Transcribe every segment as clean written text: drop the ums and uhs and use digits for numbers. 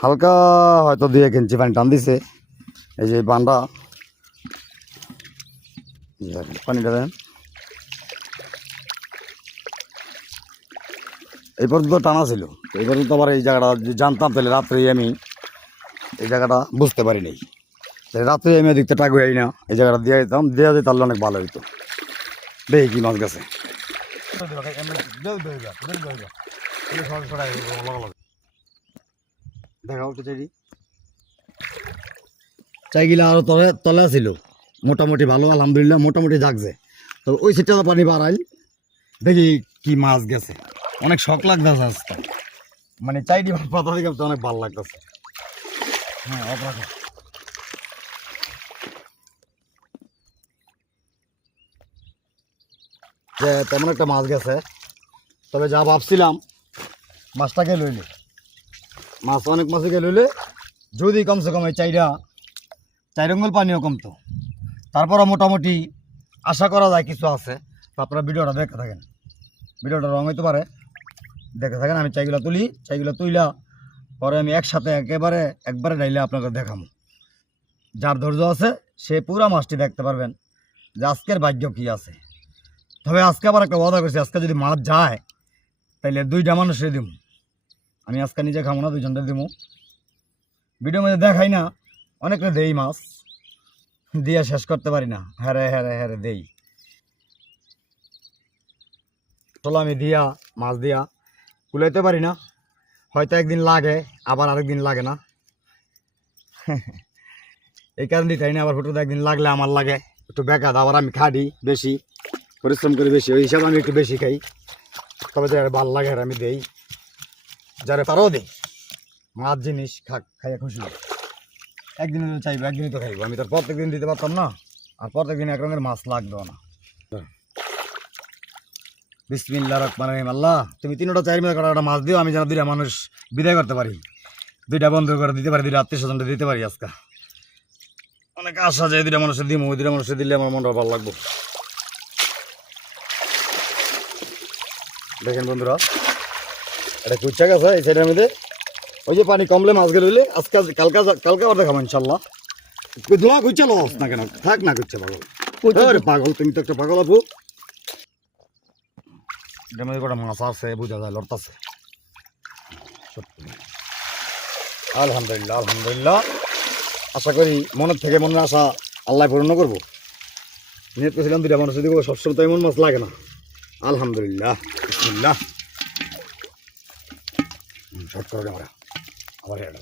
হালকা হয়তো 2-1 ইঞ্চি পানি টান দিছে। এই যে বান্ডা পানিটা দেন এই পর্যন্ত টানা ছিল। এই পর্যন্ত আবার এই জায়গাটা জানতাম তাহলে রাত্রে আমি এই জায়গাটা বুঝতে পারিনি। রাত্রে আমি দেখতে টাক হই না, এই জায়গাটা দিয়ে দিতাম, দেওয়া যেত তাহলে অনেক ভালো হইতো। দেখি কি মাছ গেছে। দেখাও তো চাইগুলা আরো তলে ছিল, মোটামুটি ভালো আলহামদুলিল্লাহ, মোটামুটি জাগছে। তো ওই সেটা পানি বাড়াই দেখি কি মাছ গেছে। অনেক শখ লাগতেছে আজকে, মানে চাইডি পাতা দেখে অনেক ভালো লাগতেছে। হ্যাঁ অপরাধ যে তেমন একটা মাছ গেছে, তবে যা ভাবছিলাম মাছটাকে লইলে, মাছ অনেক মাছকে লইলে যদি কমসে কম এই চার আঙ্গুল পানিও কমতো, তারপরও মোটামুটি আশা করা যায় কিছু আছে। তো আপনারা ভিডিওটা দেখতে থাকেন, ভিডিওটা রং হইতে পারে, দেখতে থাকেন। আমি চাইগুলো তুলি, চাইগুলো তুইলা পরে আমি একসাথে একবারে ডাইলে আপনাকে দেখাবো। যার ধৈর্য আছে সে পুরা মাছটি দেখতে পারবেন যে আজকের ভাগ্য কি আছে। তবে আজকে আবার একটা ওয়াদা করছি, আজকে যদি মাছ যায় তাইলে 2টা মানুষের দিব। আমি আজকে নিজে খাবো না, 2জনদের দিব। ভিডিওর মধ্যে দেখাই না, অনেকটা দেই মাছ, দিয়া শেষ করতে পারি না। হ্যাঁ দেই। চলো আমি মাছ দিয়া কুলাইতে পারি না, হয়তো একদিন লাগে আবার আরেকদিন লাগে না। এই কারণে তাই না, আবার ফটোতে একদিন লাগলে আমার লাগে একটু বেকার, আবার আমি খাটি বেশি, পরিশ্রম করি বেশি, ওই হিসাবে আমি একটু বেশি খাই। তবে যারা ভালো লাগে আর আমি দেই, যারা পারও দেই। মাছ জিনিস খাইয়া খুশি, একদিন চাইবো, একদিনই তো খাইবো। আমি তো প্রত্যেক দিন দিতে পারতাম না, আর প্রত্যেক দিন এক রঙের মাছ লাগবেও না। বিসমিল্লাহির রহমানির রহিম। আল্লাহ তুমি 3টা 4 মিনিট একটা মাছ দিও, আমি যেন 2টা মানুষ বিদায় করতে পারি, 2টা বন্ধু করে দিতে পারি, 2টা আত্মীয় স্বজনকে দিতে পারি। আজকে অনেক আশা যায় 2টা মানুষের দিব, ওই 2টা মানুষের দিলে আমার মনটা ভালো লাগবে। দেখেন বন্ধুরা, এটা কুচ্চা গাছ এই সাইডের মধ্যে, ওই যে পানি কমলে মাছ গেলে হইলে আজকে কালকে আবার দেখাবো ইনশাল্লাহ। কুচ্চা লস না কেন, থাক না কুচ্চা পাগল, পাগল তুমি তো একটা পাগল আপু। এটার মধ্যে কটা মাছ আছে বোঝা যায়, লড়তাছে। আলহামদুলিল্লাহ আলহামদুলিল্লাহ, আশা করি মনের থেকে মনের আশা আল্লাহ পূর্ণ করবো। নিয়ত করেছিলাম 2টা মানুষ দিব, সবসময় তো এমন মাছ লাগে না। আলহামদুলিল্লাহ বিসমিল্লাহ। শর্ট করে আমরা আবার এটা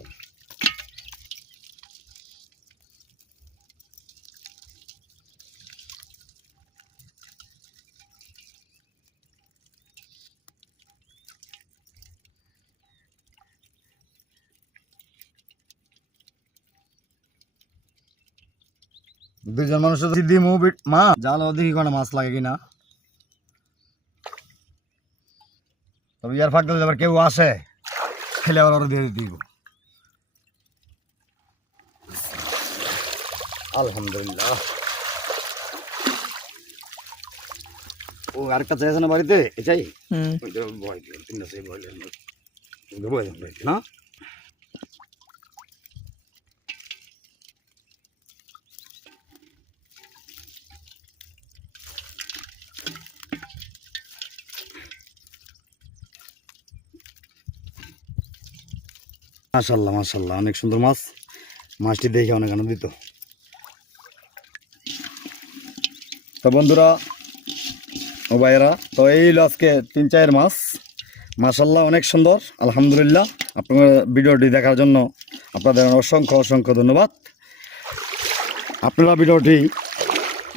2জন মানুষের দিদি মা জাল দেখি কোনো মাছ লাগে কিনা। তবে ইয়ার ফাঁক যদি আবার কেউ আসে খেলে আবার ওরা দিয়ে দিব। আলহামদুলিল্লাহ। ও আরেকটা চাইছে না বাড়িতে, এটাই না। মাশাআল্লাহ মাশাআল্লাহ, অনেক সুন্দর মাছ, মাছটি দেখে অনেক আনন্দিত। তো বন্ধুরা ও ভাইয়েরা, তো এই হলো আজকে 3-4 মাছ, মাশাআল্লাহ অনেক সুন্দর আলহামদুলিল্লাহ। আপনার ভিডিওটি দেখার জন্য আপনাদের অসংখ্য অসংখ্য ধন্যবাদ। আপনারা ভিডিওটি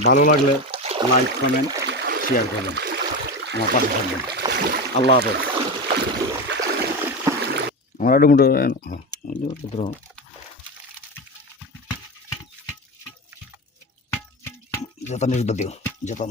ভালো লাগলে লাইক কমেন্ট শেয়ার করবেন, আমার পাশে থাকবেন। আল্লাহ হাফেজ। আমার একটু মুঠো যেতাম দিও যেতাম।